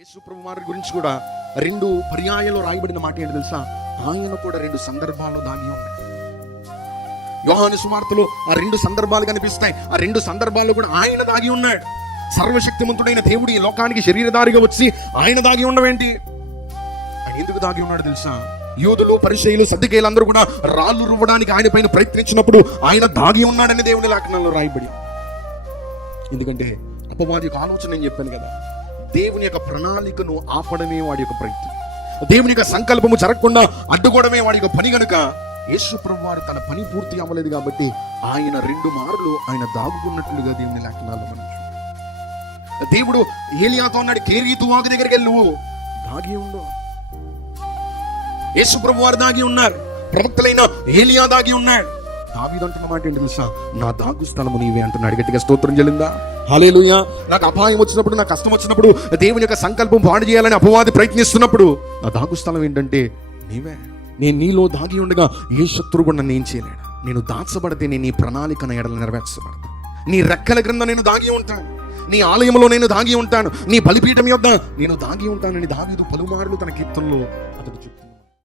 యేసు ప్రభు వారి గురించి కూడా 2 పర్యాయాలు రాయబడిన మాట ఏంటి తెలుసా? ఆయన కూడా 2 సందర్భాల్లో దాగి ఉన్నాయి. యోహాను సువార్తలో ఆ 2 సందర్భాలు కనిపిస్తాయి. ఆ 2 సందర్భాల్లో కూడా ఆయన దాగి ఉన్నాడు. సర్వశక్తిమంతుడైన దేవుడు ఈ లోకానికి శరీరధారిగా వచ్చి ఆయన దాగి ఉండవేంటి? ఆయన ఎందుకు దాగి ఉన్నాడు తెలుసా? యూదులు, పరిసయ్యులు, సద్దుకేయులు అందరూ కూడా రాళ్ళు రువ్వడానికి ఆయన పైన ప్రయత్నించినప్పుడు ఆయన దాగి ఉన్నాడని దేవుని లేఖనాల్లో రాయబడి. ఎందుకంటే అపవాది యొక్క ఆలోచన నేను చెప్పాను కదా, దేవుని యొక్క ప్రణాళికను ఆపడమే వాడి యొక్క ప్రయత్నం, దేవుని యొక్క సంకల్పము జరగకుండా అడ్డుకోవడమే వాడి యొక్క పని. కనుక యేసు ప్రభు వారు తన పని పూర్తి అవ్వలేదు కాబట్టి ఆయన 2 మార్లు ఆయన దాగుకున్నట్లుగా దేవుని లేఖనాల్లో మనం చూస్తాం. దేవుడు ఏలియాతో అన్నాడు, కేరీతు వాగు దగ్గరికి వెళ్ళు, దాగి ఉండు. యేసు ప్రభు వారు దాగి ఉన్నారు. ప్రవక్తలైన ఏలియా దాగి ఉన్నాడు. దావీదు అంటున్న మాట ఏంటి తెలుసా? నా దాగు స్థలము నీవే అంటున్నాడు. గట్టిగా స్తోత్రం చెల్లిందా? హల్లెలూయా. నాకు అపాయం వచ్చినప్పుడు, నాకు కష్టం వచ్చినప్పుడు, దేవుని యొక్క సంకల్పం పాడు చేయాలని అపవాది ప్రయత్నిస్తున్నప్పుడు నా దాగు స్థలం ఏంటంటే నీవే. నేను నీలో దాగి ఉండగా ఏ శత్రువు కూడా నన్ను ఏం చేయలేడు. నేను దాచబడితే నేను నీ ప్రణాళిక ఎడల నెరవేర్చబడతాను. నీ రెక్కల క్రింద నేను దాగి ఉంటాను. నీ ఆలయంలో నేను దాగి ఉంటాను. నీ బలిపీఠం యొద్ద నేను దాగి ఉంటానని దావీదు పలుమార్లు తన కీర్తనలో అతడు చెప్తున్నాడు.